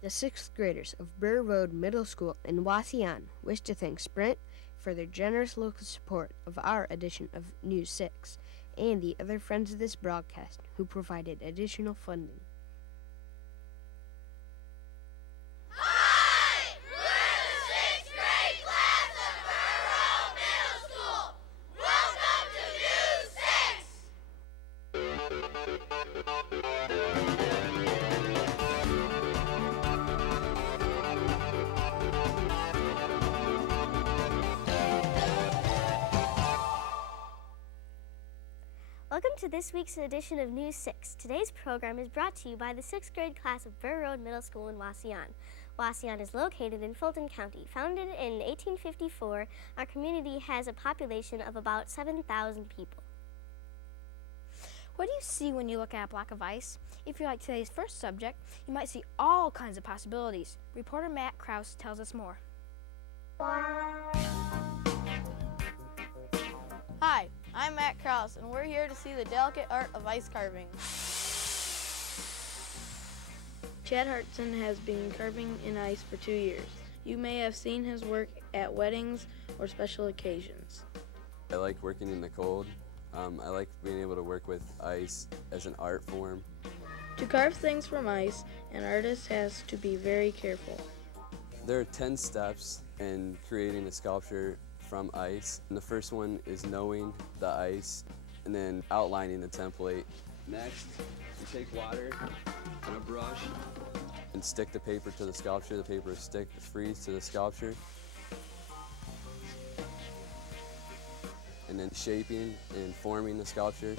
The 6th graders of Burr Road Middle School in Waseon wish to thank Sprint for their generous local support of our edition of News 6 and the other friends of this broadcast who provided additional funding. Hi! We're the 6th grade class of Burr Road Middle School. Welcome to News 6. Welcome to this week's edition of News 6. Today's program is brought to you by the 6th grade class of Burr Road Middle School in Waseon. Waseon is located in Fulton County. Founded in 1854, our community has a population of about 7,000 people. What do you see when you look at a block of ice? If you like today's first subject, you might see all kinds of possibilities. Reporter Matt Krause tells us more. Hi, I'm Matt Krause, and we're here to see the delicate art of ice carving. Chad Hartson has been carving in ice for 2 years. You may have seen his work at weddings or special occasions. I like working in the cold. I like being able to work with ice as an art form. To carve things from ice, an artist has to be very careful. There are 10 steps in creating a sculpture from ice. And the first one is knowing the ice and then outlining the template. Next, you take water and a brush and stick the paper to the sculpture. The paper is freeze to the sculpture. And then shaping and forming the sculpture,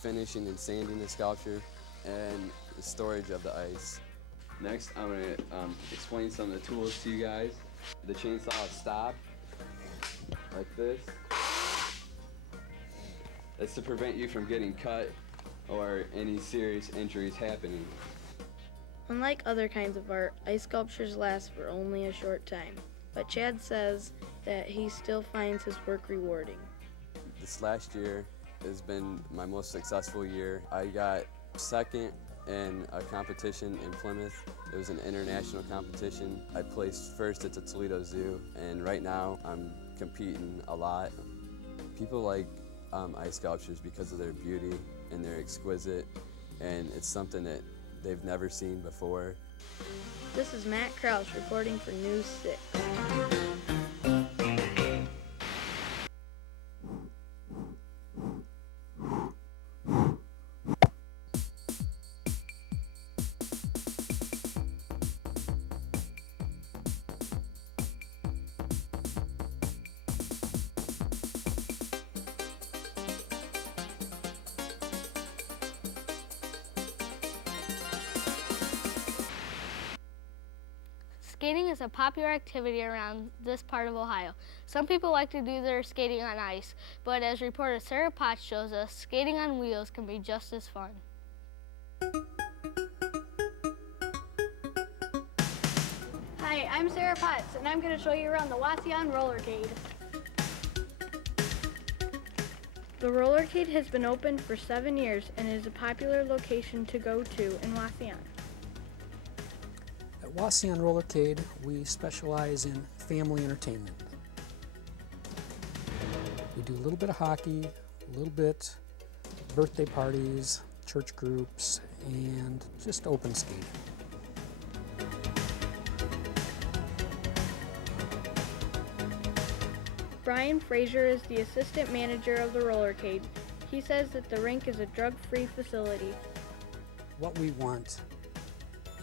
finishing and sanding the sculpture, and the storage of the ice. Next, I'm going to explain some of the tools to you guys. The chainsaw stop, like this. That's to prevent you from getting cut or any serious injuries happening. Unlike other kinds of art, ice sculptures last for only a short time. But Chad says that he still finds his work rewarding. This last year has been my most successful year. I got second in a competition in Plymouth. It was an international competition. I placed first at the Toledo Zoo, and right now I'm competing a lot. People like ice sculptures because of their beauty, and they're exquisite, and it's something that they've never seen before. This is Matt Krause reporting for News 6. Skating is a popular activity around this part of Ohio. Some people like to do their skating on ice, but as reporter Sarah Potts shows us, skating on wheels can be just as fun. Hi, I'm Sarah Potts, and I'm going to show you around the Waseon Rollercade. The Rollercade has been open for 7 years and is a popular location to go to in Waseon. At Waseon Rollercade, we specialize in family entertainment. We do a little bit of hockey, a little bit birthday parties, church groups, and just open skating. Brian Frazier is the assistant manager of the Rollercade. He says that the rink is a drug-free facility. What we want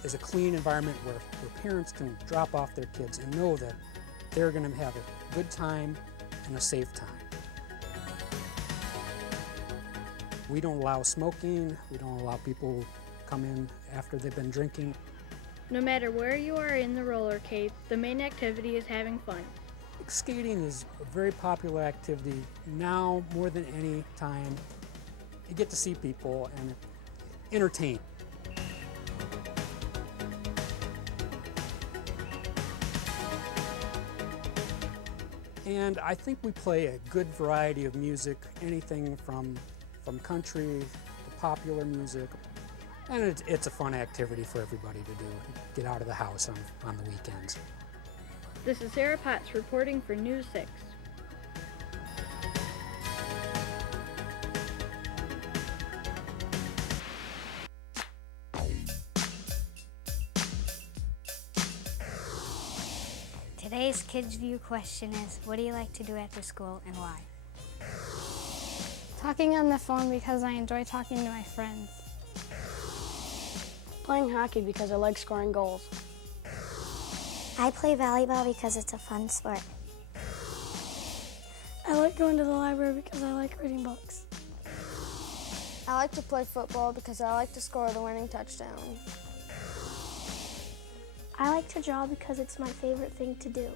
is a clean environment where parents can drop off their kids and know that they're going to have a good time and a safe time. We don't allow smoking, we don't allow people come in after they've been drinking. No matter where you are in the Rollercade, the main activity is having fun. Skating is a very popular activity now more than any time. You get to see people and entertain. And I think we play a good variety of music, anything from country to popular music. And it's a fun activity for everybody to do, get out of the house on the weekends. This is Sarah Potts reporting for News 6. Today's Kids View question is, what do you like to do after school and why? Talking on the phone because I enjoy talking to my friends. Playing hockey because I like scoring goals. I play volleyball because it's a fun sport. I like going to the library because I like reading books. I like to play football because I like to score the winning touchdown. I like to draw because it's my favorite thing to do.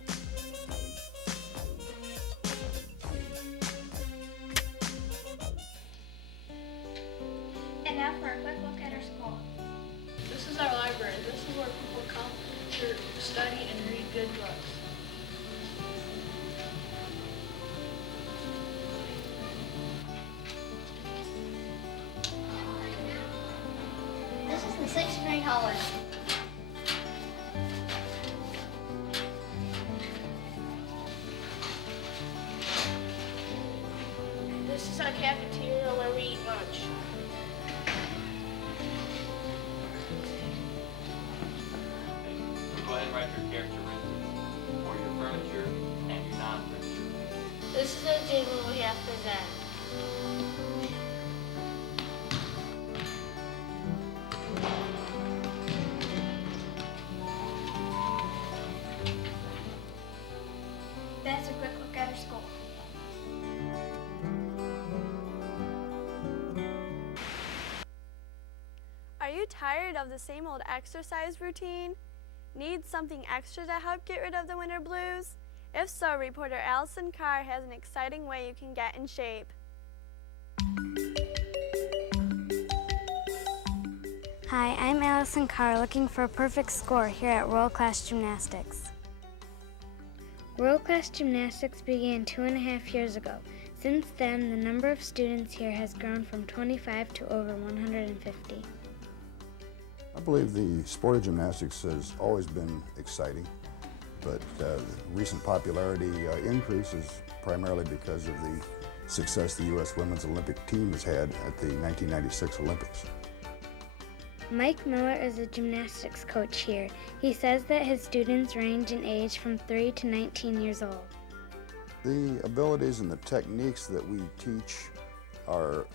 And now for a quick look at our school. This is our library. This is where people come to study and read good books. This is the 6th grade hallway. This is our cafeteria where we eat lunch. Go ahead and write your characteristics for your furniture and your non-furniture. This is a jingle we have to present. That's a quick look at our school. Are you tired of the same old exercise routine? Need something extra to help get rid of the winter blues? If so, reporter Allison Carr has an exciting way you can get in shape. Hi, I'm Allison Carr looking for a perfect score here at World Class Gymnastics. World Class Gymnastics began 2.5 years ago. Since then, the number of students here has grown from 25 to over 150. I believe the sport of gymnastics has always been exciting, but the recent popularity increase is primarily because of the success the U.S. Women's Olympic team has had at the 1996 Olympics. Mike Miller is a gymnastics coach here. He says that his students range in age from 3 to 19 years old. The abilities and the techniques that we teach are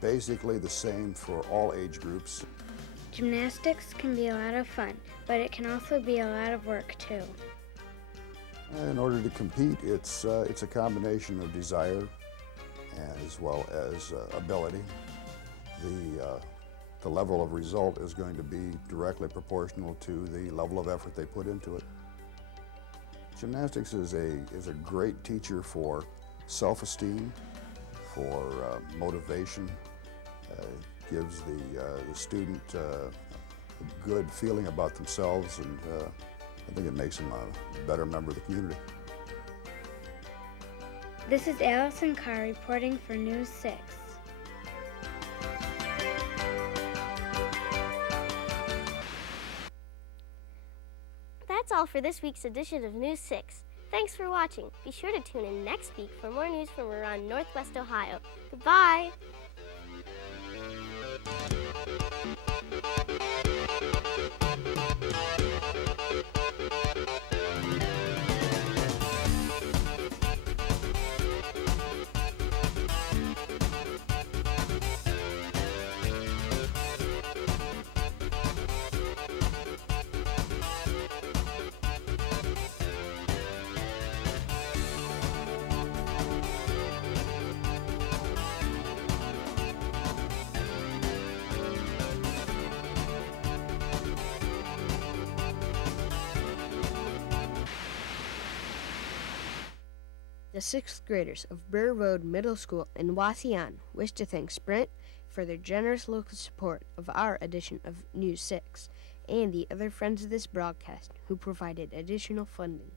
basically the same for all age groups. Gymnastics can be a lot of fun, but it can also be a lot of work too. In order to compete, it's a combination of desire as well as ability. The level of result is going to be directly proportional to the level of effort they put into it. Gymnastics is a great teacher for self-esteem, for motivation. Gives the student a good feeling about themselves, and I think it makes them a better member of the community. This is Allison Carr reporting for News 6. That's all for this week's edition of News 6. Thanks for watching. Be sure to tune in next week for more news from around Northwest Ohio. Goodbye! The 6th graders of Burr Road Middle School in Waseon wish to thank Sprint for their generous local support of our edition of News 6 and the other friends of this broadcast who provided additional funding.